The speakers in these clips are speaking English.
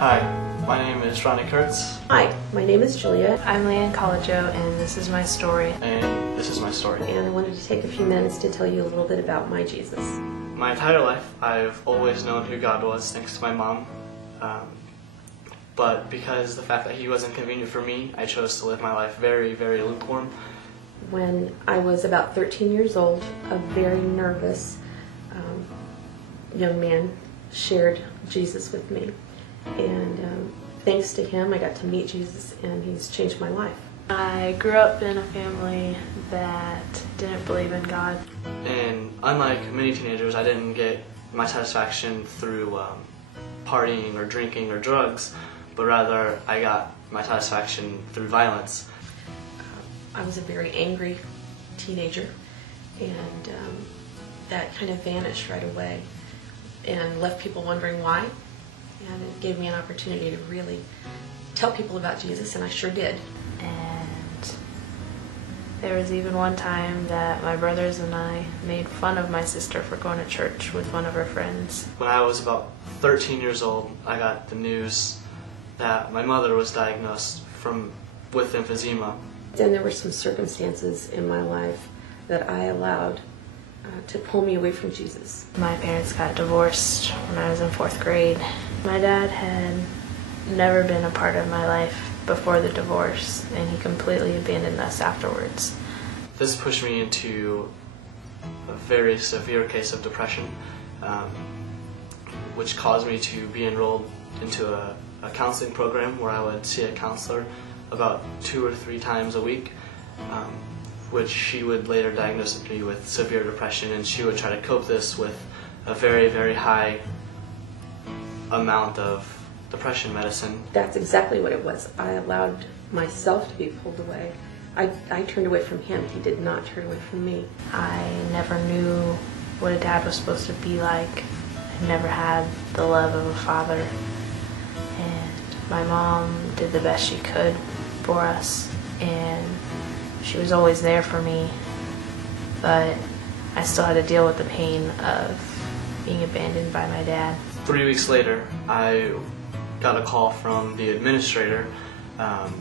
Hi, my name is Ronnie Kurtz. Hi, my name is Julia, I'm Leanne Collejo, and this is my story. And this is my story. and I wanted to take a few minutes to tell you a little bit about my Jesus. My entire life, I've always known who God was, thanks to my mom. But because the fact that He wasn't convenient for me, I chose to live my life very, very lukewarm. When I was about 13 years old, a very nervous young man shared Jesus with me. And thanks to him, I got to meet Jesus, and He's changed my life. I grew up in a family that didn't believe in God. And unlike many teenagers, I didn't get my satisfaction through partying or drinking or drugs, but rather I got my satisfaction through violence. I was a very angry teenager, and that kind of vanished right away and left people wondering why. And it gave me an opportunity to really tell people about Jesus, and I sure did. And there was even one time that my brothers and I made fun of my sister for going to church with one of her friends. When I was about 13 years old, I got the news that my mother was diagnosed with emphysema. Then there were some circumstances in my life that I allowed to pull me away from Jesus. My parents got divorced when I was in 4th grade. My dad had never been a part of my life before the divorce, and he completely abandoned us afterwards. This pushed me into a very severe case of depression, which caused me to be enrolled into a counseling program where I would see a counselor about 2 or 3 times a week, which she would later diagnose me with severe depression, and she would try to cope this with a very, very high amount of depression medicine. That's exactly what it was. I allowed myself to be pulled away. I turned away from him. He did not turn away from me. I never knew what a dad was supposed to be like. I never had the love of a father. And my mom did the best she could for us, and she was always there for me, but I still had to deal with the pain of being abandoned by my dad. 3 weeks later, I got a call from the administrator and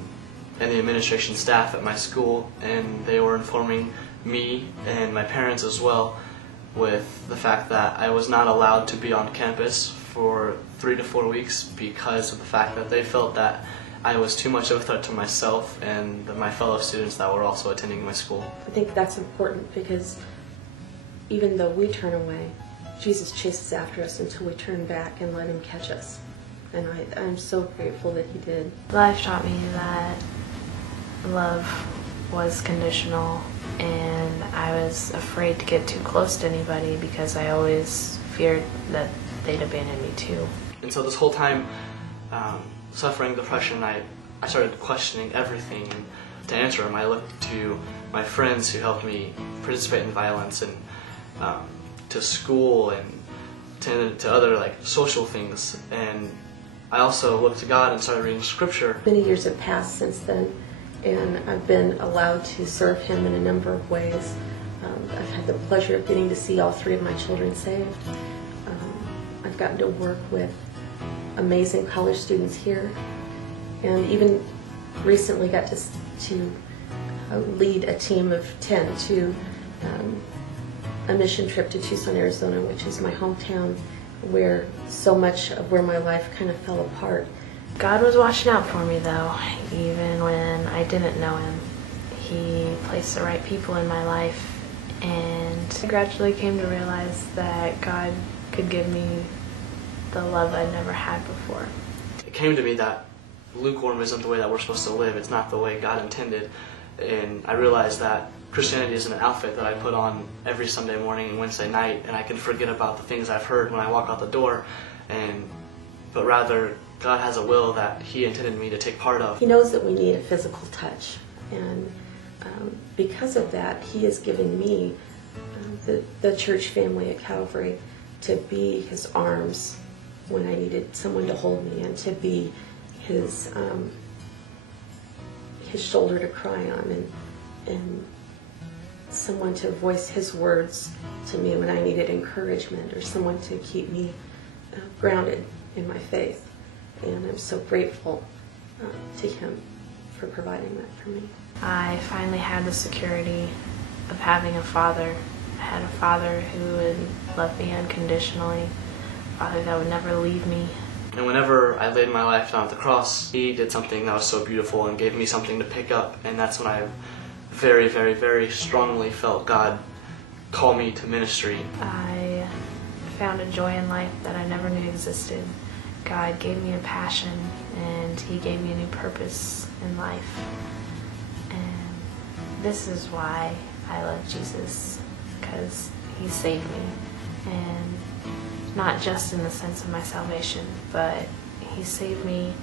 the administration staff at my school, and they were informing me and my parents as well with the fact that I was not allowed to be on campus for 3 to 4 weeks because of the fact that they felt that I was too much of a threat to myself and my fellow students that were also attending my school. I think that's important because even though we turn away, Jesus chases after us until we turn back and let Him catch us. And I'm so grateful that He did. Life taught me that love was conditional, and I was afraid to get too close to anybody because I always feared that they'd abandon me too. And so this whole time, suffering depression, I started questioning everything. And to answer them, I looked to my friends who helped me participate in violence, and to school, and to other social things. And I also looked to God and started reading Scripture. Many years have passed since then, and I've been allowed to serve Him in a number of ways. I've had the pleasure of getting to see all 3 of my children saved. I've gotten to work with amazing college students here, and even recently got to lead a team of 10 to a mission trip to Tucson, Arizona, which is my hometown, where so much of where my life kind of fell apart. God was watching out for me though, even when I didn't know Him. He placed the right people in my life, and I gradually came to realize that God could give me the love I'd never had before. It came to me that lukewarm isn't the way that we're supposed to live. It's not the way God intended. And I realized that Christianity isn't an outfit that I put on every Sunday morning and Wednesday night, and I can forget about the things I've heard when I walk out the door, but rather God has a will that He intended me to take part of. He knows that we need a physical touch, and because of that, He has given me the church family at Calvary to be His arms when I needed someone to hold me, and to be His shoulder to cry on, and someone to voice His words to me when I needed encouragement, or someone to keep me grounded in my faith. and I'm so grateful to Him for providing that for me. I finally had the security of having a father. I had a father who would love me unconditionally, a father that would never leave me. And whenever I laid my life down at the cross, He did something that was so beautiful and gave me something to pick up. And that's when I very, very, very strongly felt God call me to ministry. I found a joy in life that I never knew existed. God gave me a passion, and He gave me a new purpose in life. And this is why I love Jesus, because He saved me. And not just in the sense of my salvation, but He saved me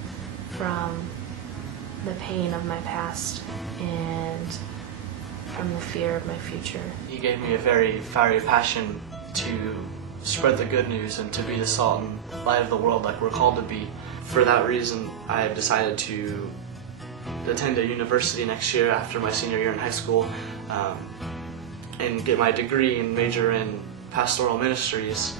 from the pain of my past and from the fear of my future. He gave me a very fiery passion to spread the good news and to be the salt and light of the world like we're called to be. For that reason, I have decided to attend a university next year after my senior year in high school and get my degree and major in pastoral ministries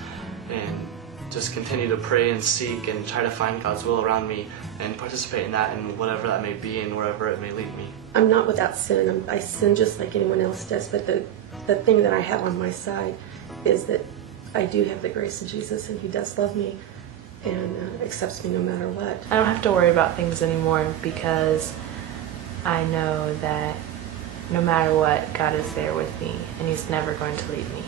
and just continue to pray and seek and try to find God's will around me and participate in that and whatever that may be and wherever it may lead me. I'm not without sin. I sin just like anyone else does, but the thing that I have on my side is that I do have the grace of Jesus, and He does love me and accepts me no matter what. I don't have to worry about things anymore because I know that no matter what, God is there with me, and He's never going to leave me.